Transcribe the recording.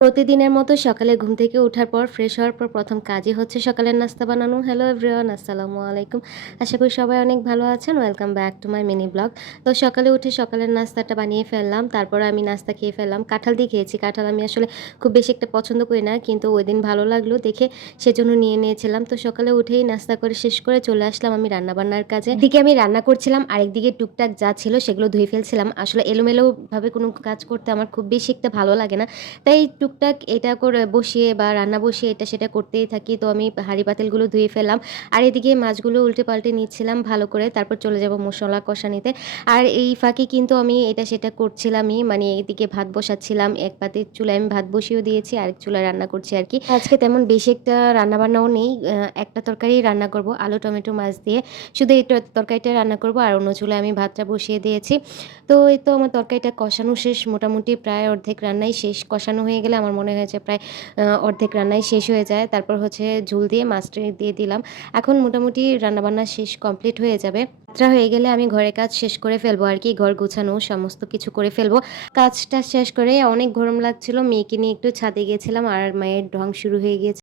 প্রতিদিনের মতো সকালে ঘুম থেকে ওঠার পর ফ্রেশ হওয়ার পর প্রথম কাজই হচ্ছে সকালের নাস্তা বানানো। হ্যালো এভরিওয়ান আসসালামু আলাইকুম। আশা করি সবাই অনেক ভালো আছেন। Welcome back to my mini blog তো সকালে উঠে সকালের নাস্তাটা বানিয়ে ফেললাম। তারপর আমি নাস্তা খেয়ে ফেললাম। কাঁঠাল দিয়ে খেয়েছি। কাঁঠাল আমি আসলে খুব বেশি একটা পছন্দ করি না, কিন্তু ওই দিন ভালো লাগল দেখে সেজন্য নিয়ে নিয়েছিলাম। তো সকালে উঠেই নাস্তা করে শেষ করে চলে আসলাম আমি রান্নাবান্নার কাজে। দিকে আমি রান্না করছিলাম। আরেকদিকে টুকটাক যা ছিল সেগুলো ধুয়ে ফেলছিলাম। আসলে এলোমেলোভাবে কোনো কাজ করতে আমার খুব বেশি একটা ভালো লাগে না। তাই টুকটাক এটা করে বসিয়ে বা রান্না বসিয়ে এটা সেটা করতেই থাকি। তো আমি হাঁড়ি পাতিলগুলো ধুয়ে ফেললাম। আর এদিকে মাছগুলো উল্টে পাল্টে নিচ্ছিলাম ভালো করে। তারপর চলে যাব মশলা কষানিতে। আর এই ফাঁকে কিন্তু আমি এটা সেটা করছিলামই। মানে এদিকে ভাত বসাচ্ছিলাম। এক পাতে চুলায় আমি ভাত বসিয়েও দিয়েছি, আরেক চুলায় রান্না করছি আর কি। আজকে তেমন বেশি একটা রান্না বান্নাও নেই একটা তরকারি রান্না করব, আলু, টমেটো, মাছ দিয়ে। শুধু এই তরকারিটা রান্না করব আর অন্য চুলায় আমি ভাতটা বসিয়ে দিয়েছি। তো এই তো আমার তরকারিটা কষানো শেষ। মোটামুটি প্রায় অর্ধেক রান্নাই শেষ। কষানো হয়ে গেলে আমার মনে হয়েছে প্রায় অর্ধেক রান্নাই শেষ হয়ে যায়। তারপর হচ্ছে ঝুল দিয়ে মাছটা দিয়ে দিলাম। এখন মোটামুটি রান্নাবান্না শেষ কমপ্লিট হয়ে যাবে। রাত্রা হয়ে গেলে আমি ঘরে কাজ শেষ করে ফেলব আর কি, ঘর গোছানো, সমস্ত কিছু করে ফেলব। কাজটা শেষ করে অনেক গরম লাগছিল, মেয়েকে নিয়ে একটু ছাদে গিয়েছিলাম আর মায়ের ঢং শুরু হয়ে গিয়েছে।